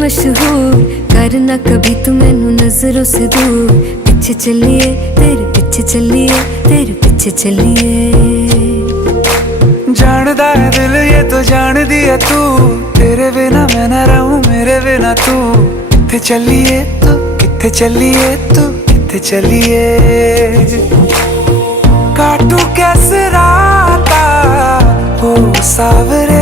मशहूर, करना कभी तू मैनू नजरों से दूर। पीछे चलिए तेरे पीछे चलिए, तेरे पीछे चलिए। जानदा है दिल ये तो जान दिया तू, तेरे बिना मैं ना रहूं मेरे बिना तू। किथे चलिए तू, किथे चलिए तू, किथे चलिए। काटू कैसे राता हो सावरे